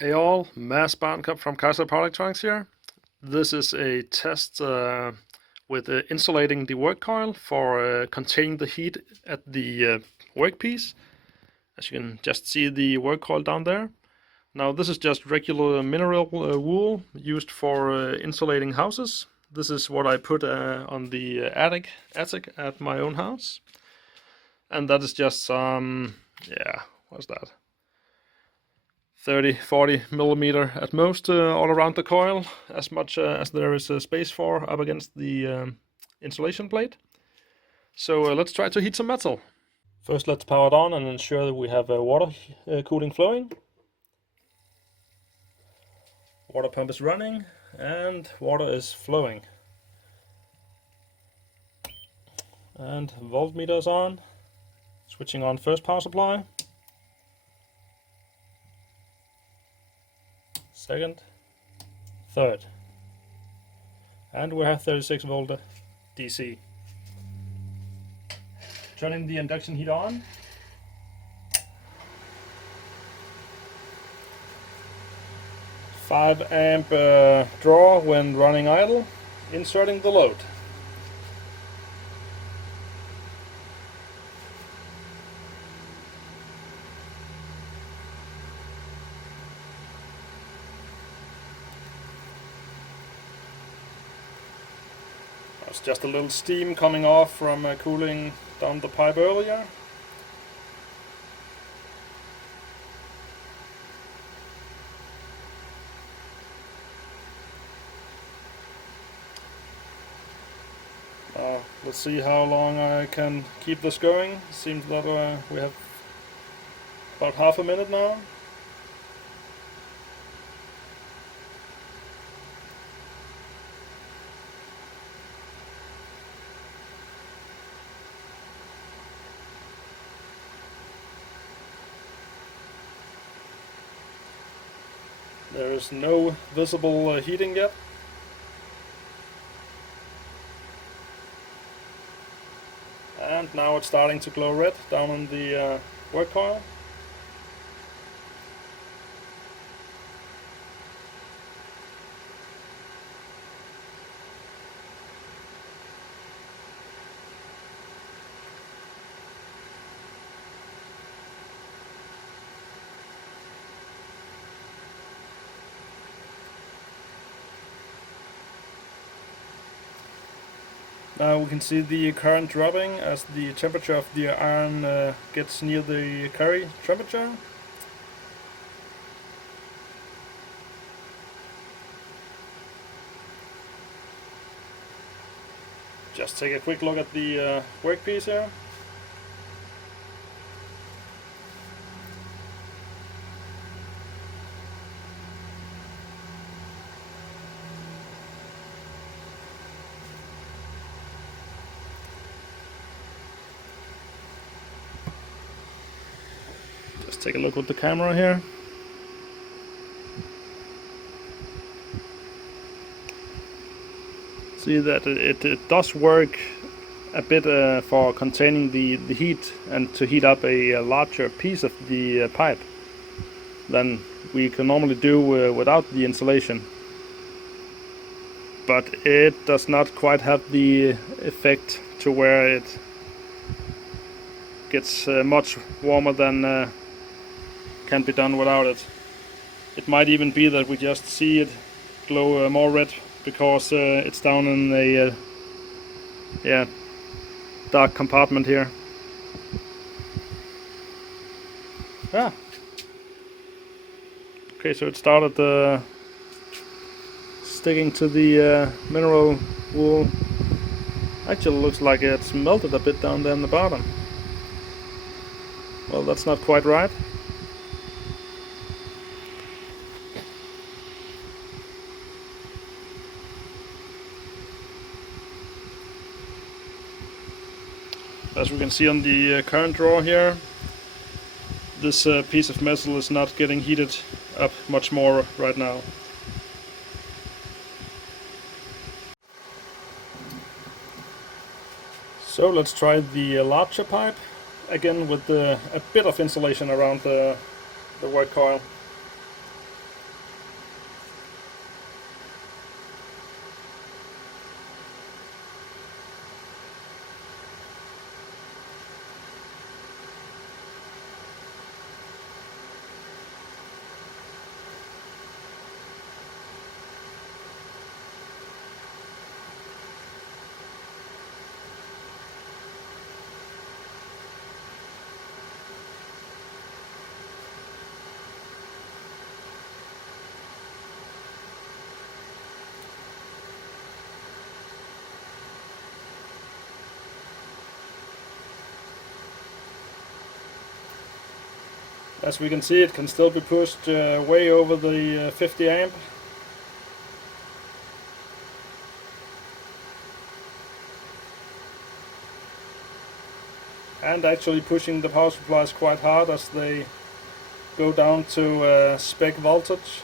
Hey all, Mads Barncup from Kaizer Electronics here. This is a test with insulating the work coil for containing the heat at the workpiece. As you can just see the work coil down there. Now this is just regular mineral wool used for insulating houses. This is what I put on the attic at my own house. And that is just some, what's that? 30-40 millimeter at most all around the coil, as much as there is space for up against the insulation plate. So let's try to heat some metal. First let's power it on and ensure that we have water cooling flowing. Water pump is running and water is flowing. And voltmeter is on. Switching on first power supply. Second, third, and we have 36 volt DC. Turning the induction heat on. Five amp draw when running idle. Inserting the load. It's just a little steam coming off from cooling down the pipe earlier. Let's see how long I can keep this going. Seems that we have about half a minute now. There is no visible heating yet. And now it's starting to glow red down on the work coil. Now we can see the current dropping as the temperature of the iron gets near the carry temperature. Just take a quick look at the workpiece here. Let's take a look with the camera here. See that it does work a bit for containing the heat and to heat up a larger piece of the pipe than we can normally do without the insulation. But it does not quite have the effect to where it gets much warmer than can be done without it. It might even be that we just see it glow more red because it's down in a dark compartment here. Okay, so it started sticking to the mineral wool. Actually looks like it's melted a bit down there in the bottom. Well, that's not quite right. As we can see on the current draw here, this piece of metal is not getting heated up much more right now. So let's try the larger pipe, again with a bit of insulation around the work coil. As we can see, it can still be pushed way over the 50 amp. And actually pushing the power supplies quite hard as they go down to spec voltage.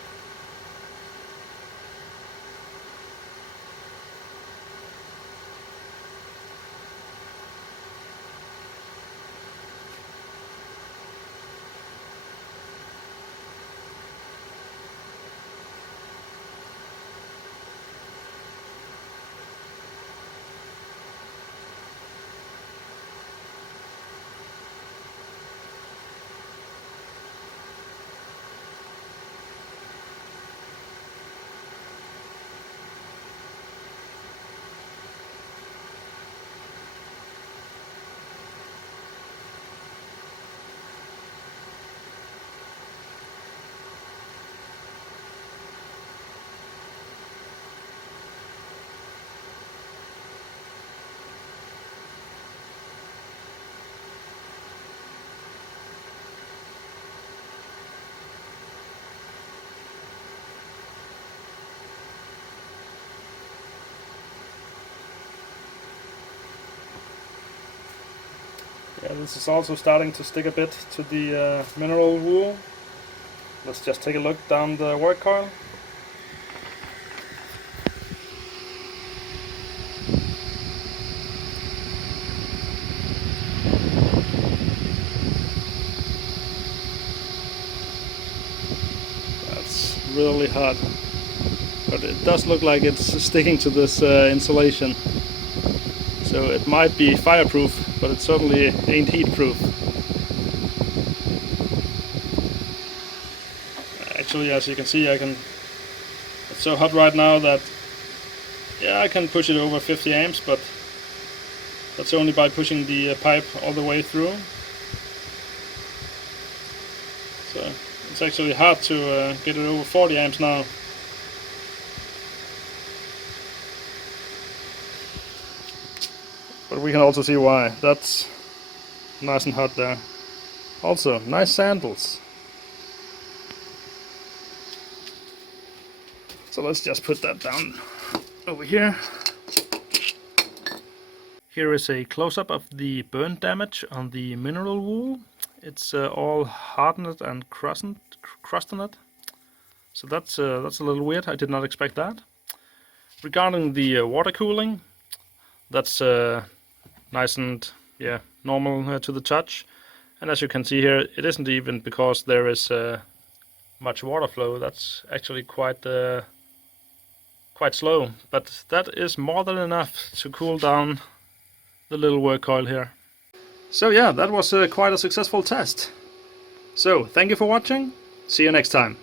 Yeah, this is also starting to stick a bit to the mineral wool. Let's just take a look down the work coil. That's really hot, but it does look like it's sticking to this insulation. So it might be fireproof, but it certainly ain't heat-proof. Actually, as you can see, it's so hot right now that, yeah, I can push it over 50 amps, but that's only by pushing the pipe all the way through. So it's actually hard to get it over 40 amps now. But we can also see why. That's nice and hot there. Also, nice sandals. So let's just put that down over here. Here is a close-up of the burn damage on the mineral wool. It's all hardened and crusted. So that's a little weird. I did not expect that. Regarding the water cooling, that's nice and normal to the touch. And as you can see here, it isn't even because there is much water flow. That's actually quite slow, but that is more than enough to cool down the little work coil here. So yeah, that was quite a successful test. So thank you for watching. See you next time.